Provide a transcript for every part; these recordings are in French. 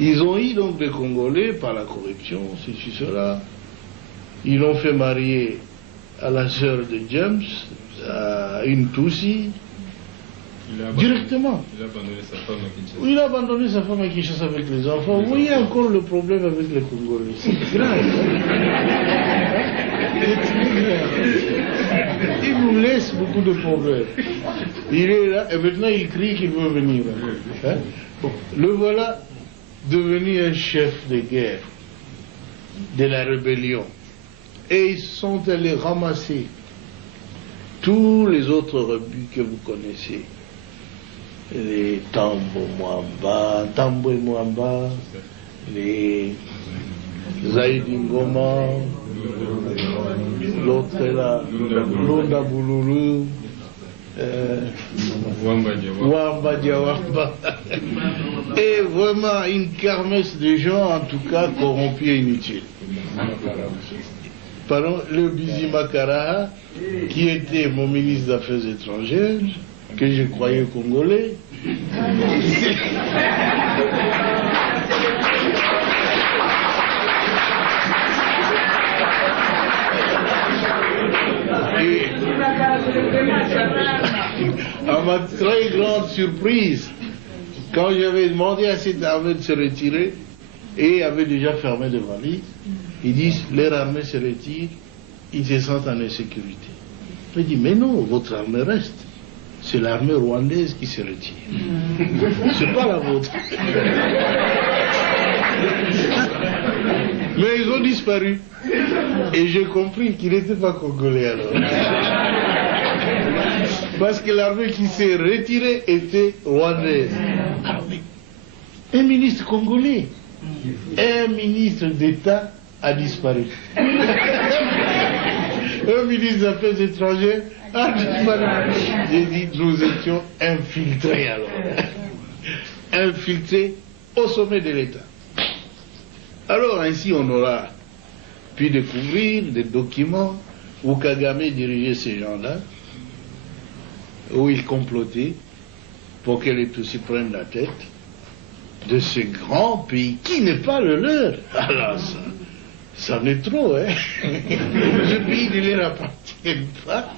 Ils ont eu donc des Congolais par la corruption, ceci, cela. Ils l'ont fait marier à la sœur de James, à une Tutsi, directement. Il a abandonné sa femme à Kinshasa. Oui, il a abandonné sa femme à Kinshasa avec les enfants. Vous voyez encore le problème avec les Congolais. C'est grave. Il nous laisse beaucoup de problèmes. Il est là et maintenant il crie qu'il veut venir. Hein? Bon, le voilà devenu un chef de guerre de la rébellion. Et ils sont allés ramasser tous les autres rebus que vous connaissez. Les Tambo Mwamba, les Zaïdi Ngoma, l'autre là, Lunda Boululu, Wamba Diawamba. Et vraiment une kermesse de gens, en tout cas, corrompus et inutiles. Pardon, le Bizi Makara, qui était mon ministre des Affaires étrangères, que je croyais congolais. Et à ma très grande surprise, quand j'avais demandé à cette armée de se retirer, et avait déjà fermé des valises, ils disent, leur armée se retire, ils se sentent en insécurité. Je dis, mais non, votre armée reste. C'est l'armée rwandaise qui se retire. C'est pas la vôtre. Mais ils ont disparu. Et j'ai compris qu'ils n'étaient pas congolais alors. Parce que l'armée qui s'est retirée était rwandaise. Ah oui. Un ministre congolais, un ministre d'État a disparu. Un ministre des Affaires étrangères a disparu. J'ai dit, nous étions infiltrés alors. Infiltrés au sommet de l'État. Alors ainsi on aura pu découvrir des documents où Kagame dirigeait ces gens-là, où il complotait pour que les Tutsis prennent la tête de ce grand pays qui n'est pas le leur. Alors ça en est trop, hein. Ce pays ne leur appartient pas.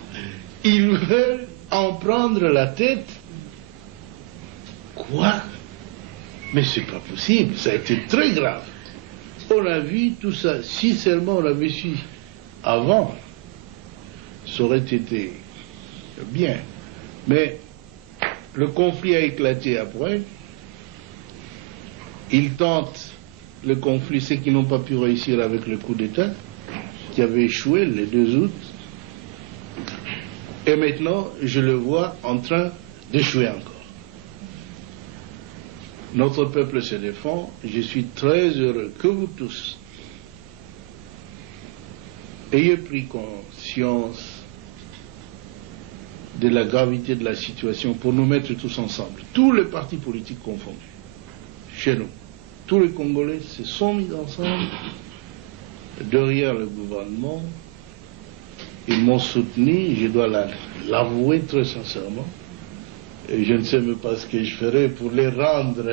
Ils veulent en prendre la tête. Quoi? Mais c'est pas possible, ça a été très grave. On a vu tout ça, si seulement on l'avait su avant, ça aurait été bien. Mais le conflit a éclaté après. Ils tentent le conflit, ceux qui n'ont pas pu réussir avec le coup d'État, qui avait échoué le 2 août. Et maintenant, je le vois en train d'échouer encore. Notre peuple se défend. Je suis très heureux que vous tous ayez pris conscience de la gravité de la situation pour nous mettre tous ensemble, tous les partis politiques confondus, chez nous. Tous les Congolais se sont mis ensemble derrière le gouvernement. Ils m'ont soutenu, je dois l'avouer très sincèrement. Et je ne sais même pas ce que je ferai pour les rendre.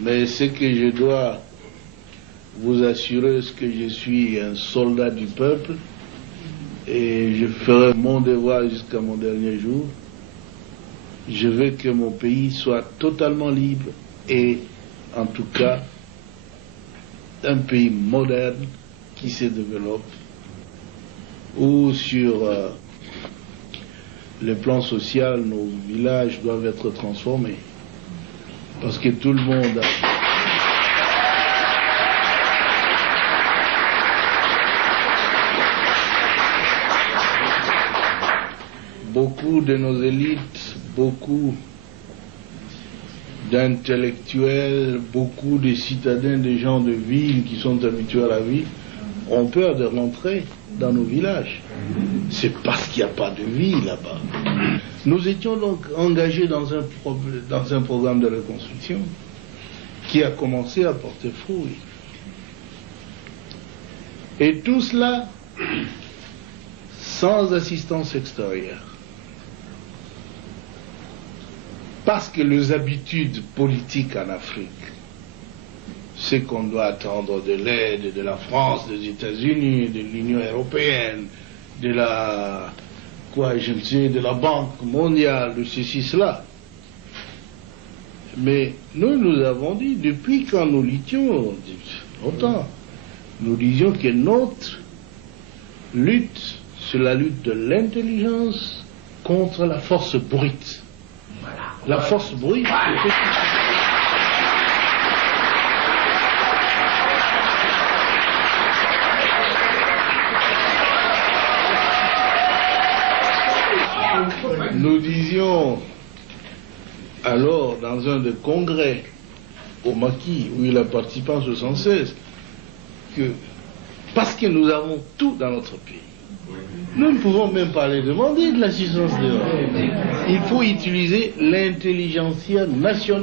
Mais ce que je dois vous assurer, c'est que je suis un soldat du peuple et je ferai mon devoir jusqu'à mon dernier jour. Je veux que mon pays soit totalement libre et en tout cas un pays moderne qui se développe, où sur le plan social nos villages doivent être transformés parce que tout le monde beaucoup de nos élites, beaucoup d'intellectuels, beaucoup de citadins, de gens de ville qui sont habitués à la vie, ont peur de rentrer dans nos villages. C'est parce qu'il n'y a pas de vie là-bas. Nous étions donc engagés dans un programme de reconstruction qui a commencé à porter fruit. Et tout cela sans assistance extérieure. Parce que les habitudes politiques en Afrique, c'est qu'on doit attendre de l'aide de la France, des États-Unis, de l'Union européenne, de la, de la Banque mondiale, de ceci, cela. Mais nous avons dit, depuis quand nous luttions, longtemps, nous disions que notre lutte, c'est la lutte de l'intelligence contre la force brute. La force brute, nous disions alors dans un des congrès au Maquis où il a participé en 1976 que parce que nous avons tout dans notre pays, nous ne pouvons même pas les demander de l'assistance de l'Europe. Il faut utiliser l'intelligentsia nationale.